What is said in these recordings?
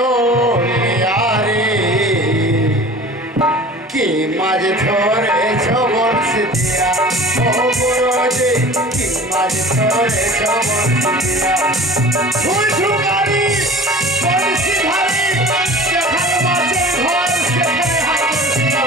দুনিয়ারে কি মাঝ ধরেছ বলছি দিয়া ও গুরুজি কি মাঝ ধরেছ বলছি দিয়া ফুল ঝুকারি বলছি ধারি যেখানে মাছের ঘর সেখানে হাত বলছি না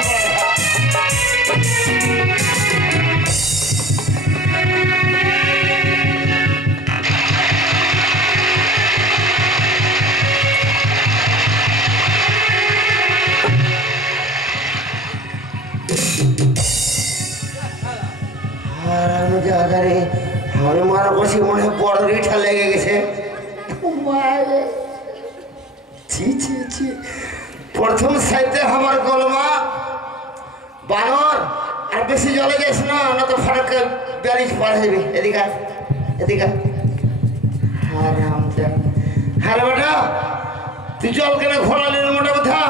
আমি মারা বসে মনে হয় বড় রিঠা লেগে গেছে প্রথম সাইতে আমার কলমা বানর আর বেশি জলে যাস না তো ফারাক্কা ব্যারিজ পার হয়ে এদিকে এদিকে হ্যাঁ বেটা তুই জল কেন ঘোরালি মোটা কথা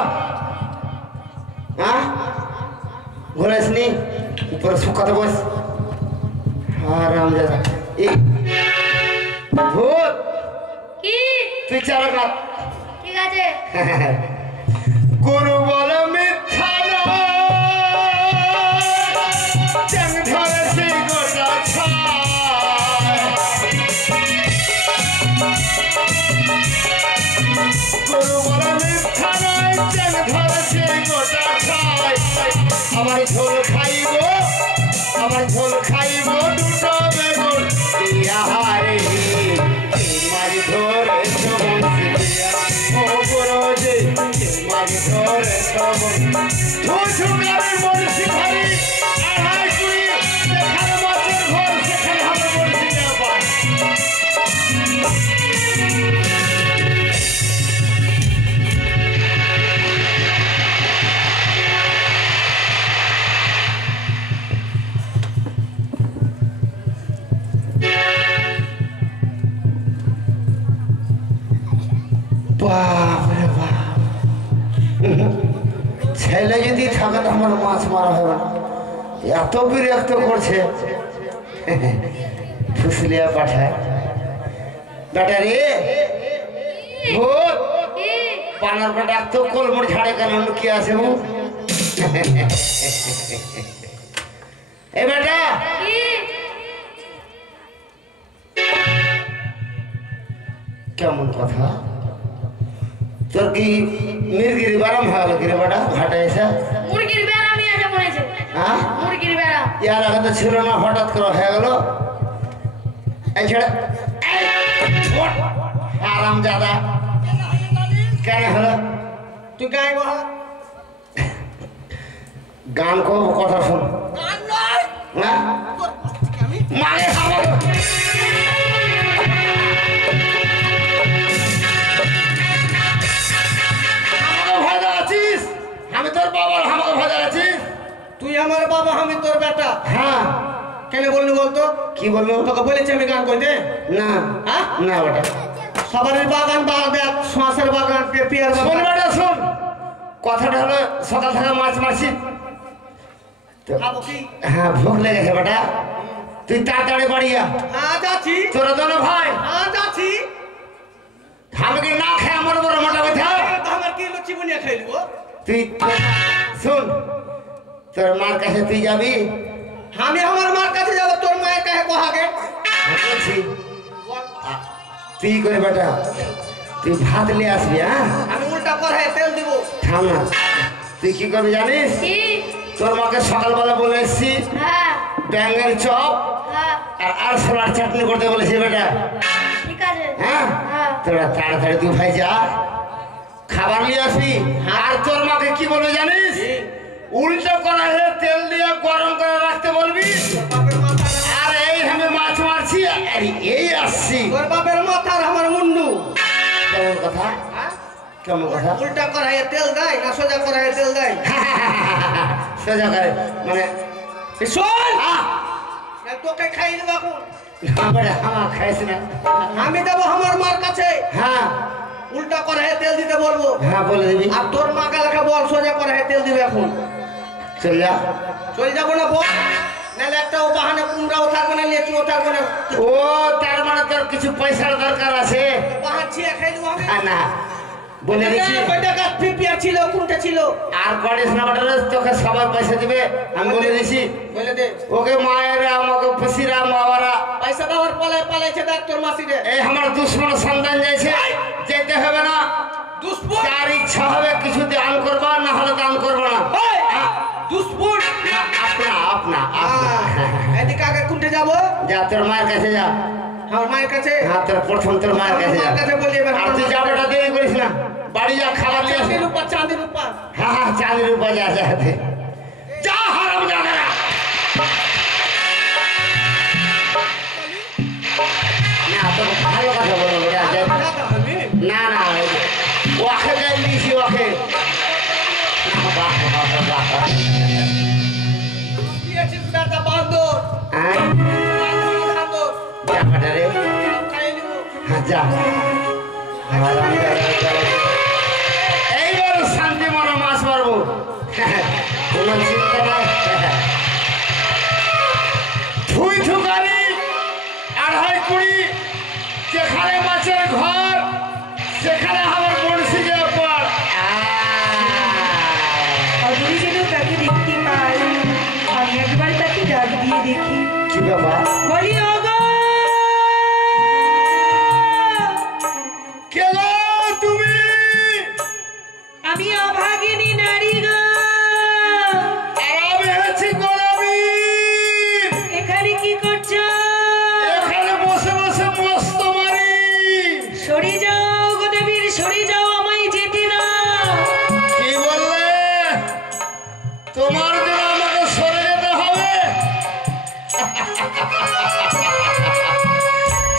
হ্যাঁ ঘোরাস নি উপরে শুকাতে বস আরাম দাদা ভূত কি তুই চালা না ঠিক আছে গুরু বল মিথ্যা চ্যাং ধরেছি গোটা গুরু বল মিথ্যা নয় চ্যাং ধরেছি গোটা আমার ঝোল খাইব আমার ঝোল খাইব দুটো বেগুন হারে মাঝ ধরে ও গুরুজি মাঝ ধরে ঝুঝুকারি বলছি ভাই আড়াই কুড়ি যেখানে মাছের ঘর সেখানে হবে বলছি ব্যাপার ছেলে যদি থাকে তো আমার মাছ মারা হবে না এত বিরক্ত করছে ফুসলিয়া পাঠায় বেটা রে ভূত পানার বেটা এত কলমর ঝাড়ে কেন কি আছে এ বেটা কেমন কথা তোর কি মির্গির ব্যারাম হয়ে গেল কিরে বেটা ঘাটে এসে মুরগির ব্যারামই আছে মনে হচ্ছে হ্যাঁ মুরগির ব্যারাম ইয়ার আগে তো ছিল না হঠাৎ করে হয়ে গেল এই ছেড়ে আরাম দাদা কেন হলো তুই গায়ে বহা গান করবো কথা শোন না মানে খাবো আমি তোর বাবার আমাকে ভাজা আছিস তুই আমার বাবা আমি তোর বেটা হ্যাঁ কেন বললি বলতো কি বলবো তোকে বলেছি আমি গান করতে না হ্যাঁ না বেটা সবার বাগান বাগান শ্বাসের বাগান পেয়ার শোন বাগান বেটা শোন কথাটা হলো সকাল থেকে মাছ মারছি খাবো কি হ্যাঁ ভোগ লেগেছে বেটা তুই তাড়াতাড়ি বাড়ি যা হ্যাঁ যাচ্ছি তোরা তো ভাই হ্যাঁ যাচ্ছি আমি কি না খাই আমার বড় মোটা কথা আমার কি লুচি বুনিয়া খাই লিবো তুই শোন তোর মার কাছে তুই যাবি আমি আমার মার কাছে যাব তোর মায়ের কাছে কোহাগে বলছি তুই করে বেটা তুই ভাত নিয়ে আসবি হ্যাঁ আমি উল্টা কড়াইয়ে তেল দিব থাম না তুই কি করবি জানিস কি তোর মাকে সকালবেলা বলে এসছি হ্যাঁ ব্যাঙ্গের চপ হ্যাঁ আর ছোলার চাটনি করতে বলেছি বেটা ঠিক আছে হ্যাঁ হ্যাঁ তোরা তাড়াতাড়ি তুই ভাই যা খাবার নিয়ে আসবি আর তোর মাকে কি বলবি জানিস উল্টো কড়াইয়ে তেল দিয়ে গরম করে রাখতে বলবি বাপের মাথা আর এই আমি মাছ মারছি আর এই আসছি তোর বাপের মাথা আর আমার মুন্ডু কেমন কথা কেমন কথা উল্টা কড়াইয়ে তেল দেয় না সোজা কড়াইয়ে তেল দেয় সোজা করে মানে শোন আহ! তোকে খাই দেবো এখন আমার খাইছি না আমি দেবো আমার মার কাছে হ্যাঁ উল্টা কড়াইয়ে তেল দিতে বলবো হ্যাঁ বলে দিবি আর তোর মাকে লেখা বল সোজা কড়াইয়ে তেল দিবে এখন চল যা চলে যাবো না বল নাহলে একটা ও বাহানে কুমড়াও থাকবে না লেচুও থাকবে না ও তার মানে তোর কিছু পয়সার দরকার আছে বাহান ছিঁড়ে খাই দেবো আমি না বলে দিছি কয়টা গাছ প্রিপেয়ার ছিল কোনটা ছিল আর করিস না বাটারে তোকে সবাই পয়সা দিবে আমি বলে দিছি বলে দে ওকে মায়েরা আমাকে পুষিরা মাওয়ারা পয়সা দেওয়ার পালাইছে ডাক্তার মাসি রে এই আমার দুশ্মন সন্তান যাইছে যেতে হবে না দুশ্মন যার ইচ্ছা হবে কিছু দান করবা না হলে দান করবা না দুশ্মন না, আপনা এদিকে আগে কোনটা যাব যা তোর মায়ের কাছে যা আমার মায়ের কাছে হ্যাঁ তোর প্রথম তোর মায়ের কাছে যা মায়ের কাছে বলি এবার আর তুই যাবেটা দেরি করিস না বাড়ি যা খাবার নিয়ে আসবি চাঁদের উপর হ্যাঁ চাঁদের উপর যা যাতে যা হারাম জানে না তোর ভালো কথা বলবো না না ওকে যাই দিয়েছি ওকে এইবার শান্তি মনে মাছ মারবো কোন চিন্তা নাই থুই থুকারি আড়াই কুড়ি যেখানে মাছের ঘর সেখানে আমার বড়শি যাওয়ার পর অদূরে যেন তাকে দেখতে পাই আমি একবার তাকে ডাক দিয়ে দেখি কি ব্যাপার বলি ওগো কেন তুমি আমি অভাগিনী নারী গো আর আমি হচ্ছি গোলামি এখানে কি করছো এখানে বসে বসে মস্ত মারি সরে যাও গো দেবীর সরে যাও আমায় যেতে দাও কি বললে তোমার জন্য আমাকে সরে যেতে হবে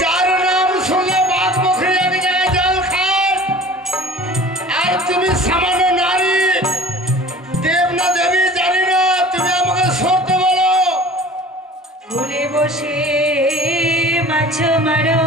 যার নাম শুনলে বাঘ বকরি এক জায়গায় জল খায় আর তুমি সামান্য নারী দেব না দেবী জানি না তুমি আমাকে সরতে বলো ভুলে বসে মাছ মারো